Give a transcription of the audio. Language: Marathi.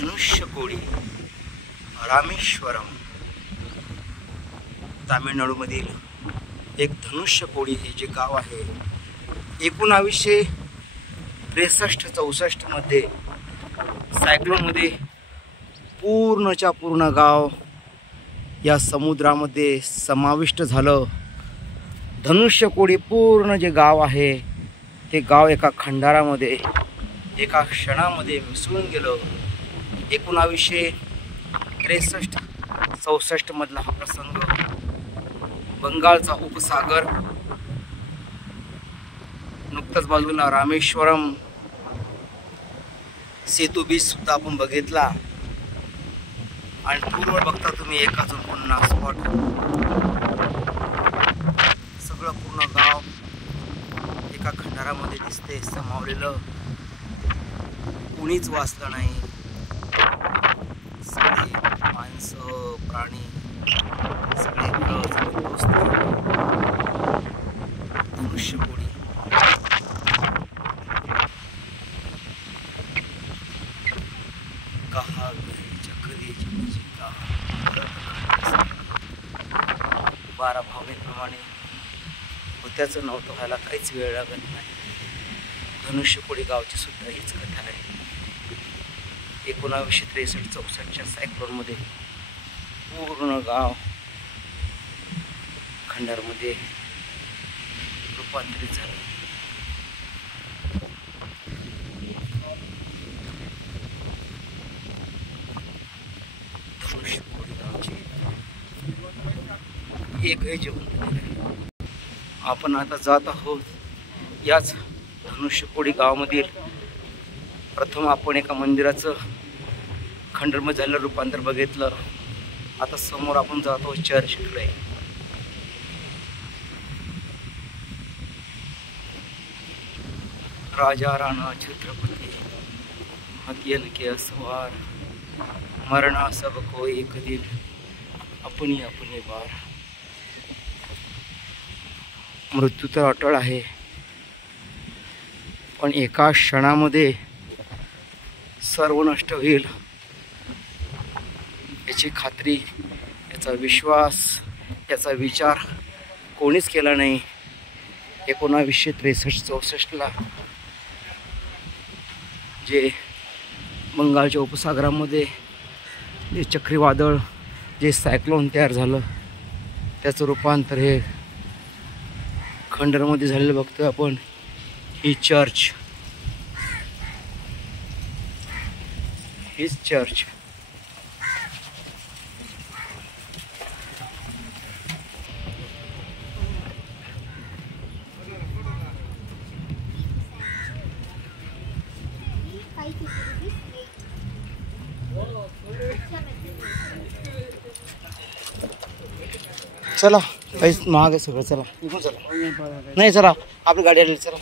धनुष्यकोडी रामेश्वरम तामिळनाडूमधील एक धनुष्यकोडी हे जे गाव आहे 1963-64 मध्ये सायक्लोनमध्ये पूर्णच्या पूर्ण गाव या समुद्रामध्ये समाविष्ट झालं। धनुष्यकोडी पूर्ण जे गाव आहे ते गाव एका खंडारामध्ये एका क्षणामध्ये मिसळून गेलं। 1963-64 मधला हा प्रसंग। बंगालचा उपसागर, नुकताच बाजूला रामेश्वरम सेतू बीच सुद्धा आपण बघितला आणि पूर्व बघता तुम्ही एक अजून पुन्हा स्पॉट, सगळं पूर्ण गाव एका खंडारामध्ये दिसते समावलेलं, कुणीच वाचलं नाही। सगळे माणसं प्राणी सगळे दोस्त। धनुष्यकोडी कहा गए चक्री जी का 12 भावनेप्रमाणे होत्याचं नव्हतं व्हायला काहीच वेळ लागत नाही। धनुष्यकोडी गावची सुद्धा हीच कथा आहे। 1963-64 सायक्लोनमध्ये पूर्ण गाव खंडारमध्ये रूपांतरित झालं। धनुष्यकोडी गावची एकही जीवन आपण आता जात आहोत याच धनुष्यकोडी गावामधील। प्रथम आपण एका मंदिराचं खंडरमध्ये झालेलं रूपांतर बघितलं। आता समोर आपण जातो चर्चकडे। राजा राणा छत्रपती हथियन के असवार, मरना सब को एक दिन अपनी अपनी बार। मृत्यू तर अटळ आहे पण एका क्षणामध्ये सर्व नष्ट होईल याची खात्री, याचा विश्वास, याचा विचार कोणीच केला नाही। 1963-64 जे बंगालच्या उपसागरामध्ये जे चक्रीवादळ, जे सायक्लोन तयार झालं त्याचं रूपांतर हे खंडरमध्ये झालेलं बघतोय आपण। ही चर्च, हीच चर्च। चला काहीच महाग आहे सगळं, चला इकडून चला। नाही चला आपली गाडी आलेली, चला।